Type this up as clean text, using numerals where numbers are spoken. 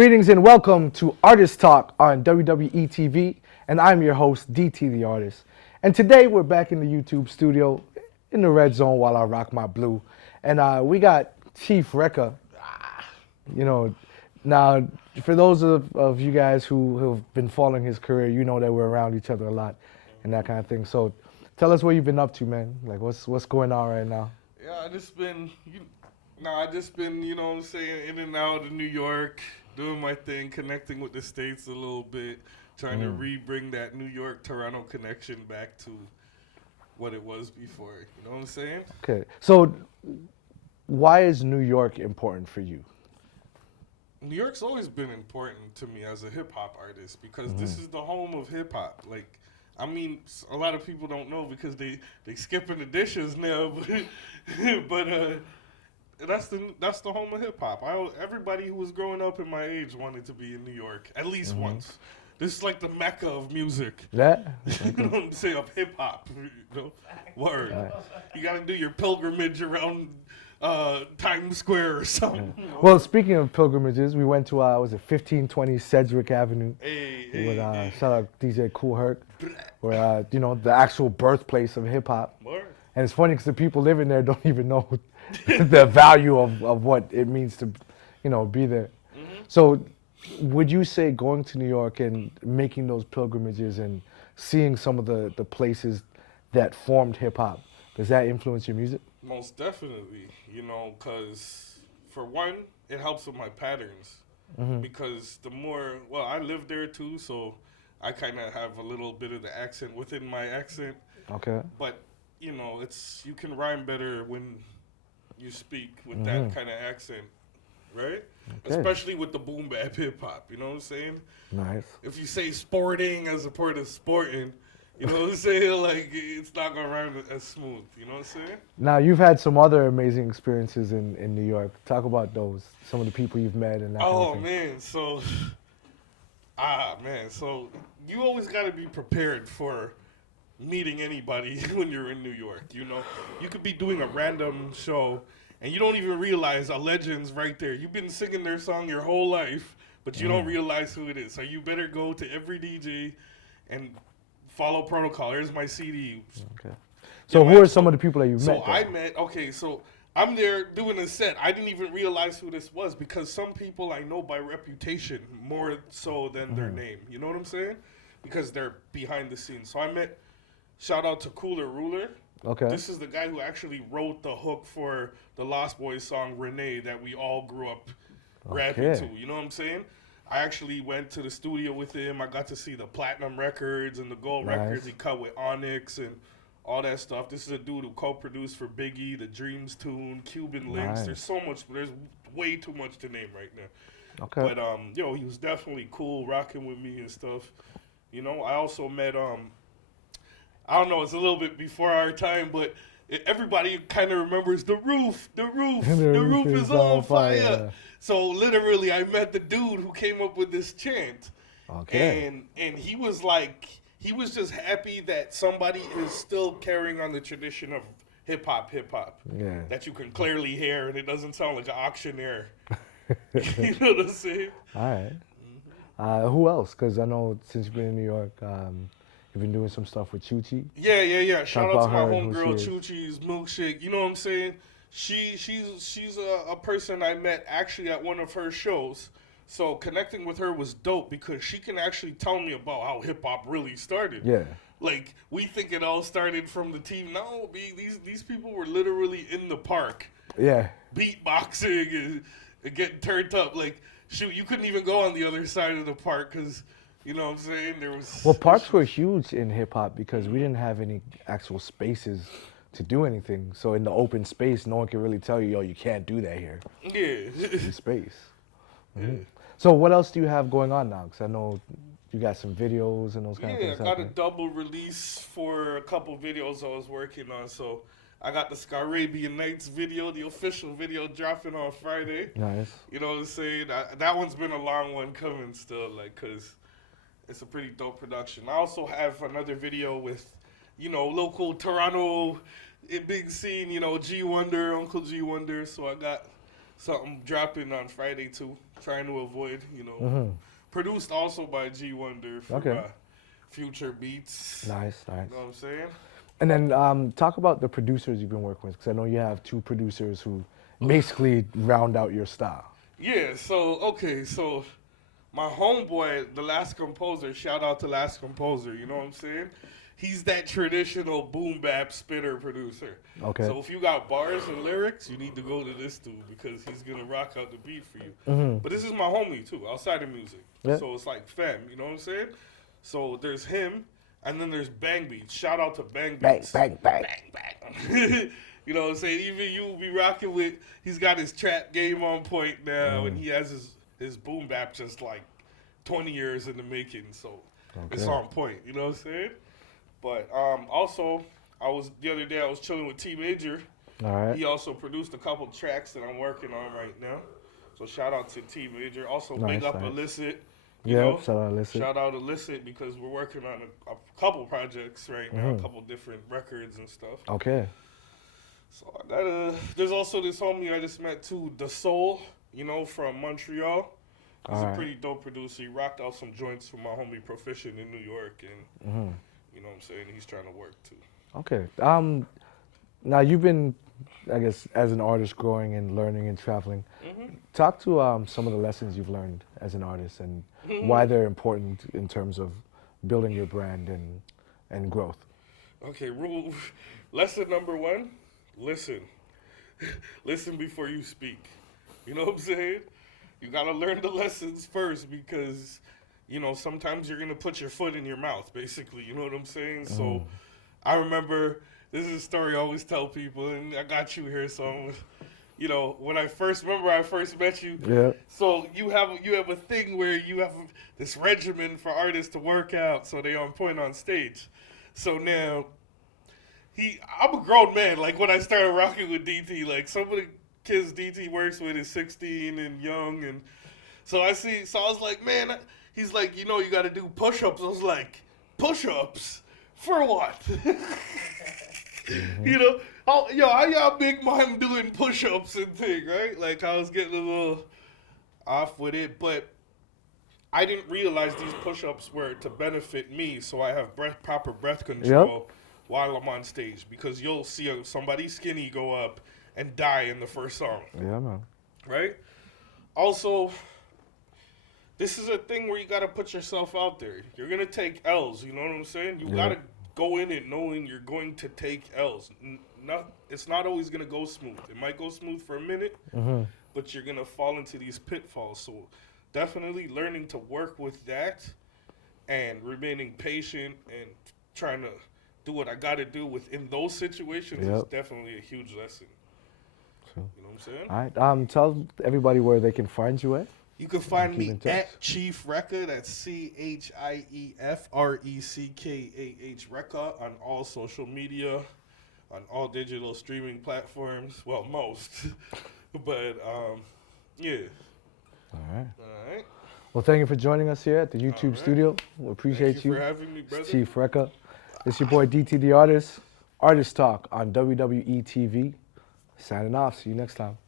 Greetings and welcome to Artist Talk on WWETV, and I'm your host, DT the Artist. And today we're back in the YouTube studio in the red zone while I rock my blue. And we got Chief Wreckah. Now, for those of you guys who have been following his career, you know that we're around each other a lot and that kind of thing. So tell us what you've been up to, man. Like, what's going on right now? Yeah, I just been, you know what I'm saying, in and out of New York, doing my thing, connecting with the States a little bit, trying to bring that New York-Toronto connection back to what it was before. You know what I'm saying? Okay. So why is New York important for you? New York's always been important to me as a hip-hop artist because this is the home of hip-hop. Like, I mean, a lot of people don't know because they skipping the dishes now, but that's the home of hip hop. Everybody who was growing up in my age wanted to be in New York at least once. This is like the mecca of music. Yeah. You know what I'm saying? Of hip hop. You know? Word. You got to do your pilgrimage around Times Square or something. Yeah. Well, speaking of pilgrimages, we went to 1520 Sedgwick Avenue. Hey. Shout out DJ Kool Herc, where the actual birthplace of hip hop. Word. And it's funny because the people living there don't even know the value of what it means to, be there. So, would you say going to New York and making those pilgrimages and seeing some of the places that formed hip hop, does that influence your music? Most definitely, because for one, it helps with my patterns. Because I live there too, so I kind of have a little bit of the accent within my accent. Okay. But, you can rhyme better when you speak with that kind of accent, right? Okay. Especially with the boom bap hip hop, you know what I'm saying? Nice. If you say sporting as a part of sporting, you know what I'm saying? Like, it's not going to rhyme as smooth. You know what I'm saying? Now, you've had some other amazing experiences in New York. Talk about those. Some of the people you've met and that kind of thing. Man. So you always got to be prepared for meeting anybody when you're in New York. You could be doing a random show, and you don't even realize a legend's right there. You've been singing their song your whole life, but you don't realize who it is. So you better go to every DJ and follow protocol. Here's my CD. Okay. So who are some of the people that you met? So I'm there doing a set. I didn't even realize who this was because some people I know by reputation more so than their name. You know what I'm saying? Because they're behind the scenes. So I met, shout out to Cooler Ruler. Okay. This is the guy who actually wrote the hook for the Lost Boys song Renee that we all grew up rapping to. You know what I'm saying? I actually went to the studio with him. I got to see the platinum records and the gold records he cut with Onyx and all that stuff. This is a dude who co-produced for Biggie, the Dreams tune, Cuban Links. There's way too much to name right now. Okay. But he was definitely cool, rocking with me and stuff. I also met I don't know, it's a little bit before our time, but everybody kind of remembers the roof is on fire. So literally, I met the dude who came up with this chant. Okay. And he was just happy that somebody is still carrying on the tradition of hip hop. Yeah. That you can clearly hear, and it doesn't sound like an auctioneer. You know what I'm saying? All right. Who else? Because I know since you've been in New York, you've been doing some stuff with Chuchi. Yeah. Shout out to my homegirl Chuchi's Milkshake. You know what I'm saying? She's a person I met actually at one of her shows. So connecting with her was dope because she can actually tell me about how hip hop really started. Yeah. Like, we think it all started from the team. No, these people were literally in the park. Yeah. Beatboxing and getting turned up. Like, shoot, you couldn't even go on the other side of the park because, you know what I'm saying? Parks were huge in hip hop because we didn't have any actual spaces to do anything. So in the open space, no one can really tell you, you can't do that here. Yeah. In space. Mm-hmm. Yeah. So what else do you have going on now? Because I know you got some videos and those kind of things. Yeah, I got a double release for a couple videos I was working on. So I got the Scarabian Nights video, the official video, dropping on Friday. Nice. You know what I'm saying? That one's been a long one coming still, because it's a pretty dope production. I also have another video with, local Toronto big scene, G Wonder, Uncle G Wonder. So I got something dropping on Friday too. Trying to avoid, Produced also by G Wonder for Future Beats. Nice. You know what I'm saying? And then talk about the producers you've been working with, because I know you have 2 producers who basically round out your style. Yeah, so my homeboy, the Last Composer, shout out to Last Composer, you know what I'm saying? He's that traditional boom bap spitter producer. Okay. So if you got bars and lyrics, you need to go to this dude because he's gonna rock out the beat for you. But this is my homie too, outside of music. Yeah. So it's like fam, you know what I'm saying? So there's him, and then there's Bang Beats. Shout out to Bang Beats. Bang. You know what I'm saying? Even you be rocking with, he's got his trap game on point now, and he has his boom bap just like 20 years in the making, so it's on point, you know what I'm saying? But also, the other day I was chilling with T Major. All right. He also produced a couple tracks that I'm working on right now. So shout out to T Major. Also big up Illicit. Shout out Illicit. Shout out Illicit because we're working on a couple projects right now, a couple different records and stuff. Okay. So there's also this homie I just met too, The Soul, from Montreal. He's a pretty dope producer. He rocked out some joints for my homie Proficient in New York, and you know what I'm saying? He's trying to work too. Okay. Now you've been, I guess, as an artist growing and learning and traveling. Talk to some of the lessons you've learned as an artist and why they're important in terms of building your brand and growth. Okay, lesson number 1, listen. Listen before you speak. You know what I'm saying? You gotta learn the lessons first because, sometimes you're gonna put your foot in your mouth, basically. You know what I'm saying? So I remember, this is a story I always tell people, and I got you here, so when I first met you. Yeah. So you have a thing where you have this regimen for artists to work out so they on point on stage. So now I'm a grown man. Like when I started rocking with DT, like some of the kids DT works with is 16 and young, and so I was like, man, he's like, you got to do push-ups. I was like, push-ups for what? How y'all big man doing push-ups and thing, right? Like I was getting a little off with it, but I didn't realize these push-ups were to benefit me, so I have proper breath control while I'm on stage, because you'll see somebody skinny go up and die in the first song. Yeah, man. Right? Also, this is a thing where you got to put yourself out there. You're going to take L's, you know what I'm saying? You got to go in it knowing you're going to take L's. It's not always going to go smooth. It might go smooth for a minute, but you're going to fall into these pitfalls. So definitely learning to work with that and remaining patient and trying to do what I got to do within those situations is definitely a huge lesson. You know what I'm saying? All right. Tell everybody where they can find you at. You can find me at Chief Wreckah. That's ChiefReckah on all social media, on all digital streaming platforms. Well, most. But, yeah. All right. All right. Well, thank you for joining us here at the YouTube studio. We appreciate Thank you for having me, brother. It's Chief Wreckah. It's your boy DT the Artist. Artist Talk on WWETV. Signing off. See you next time.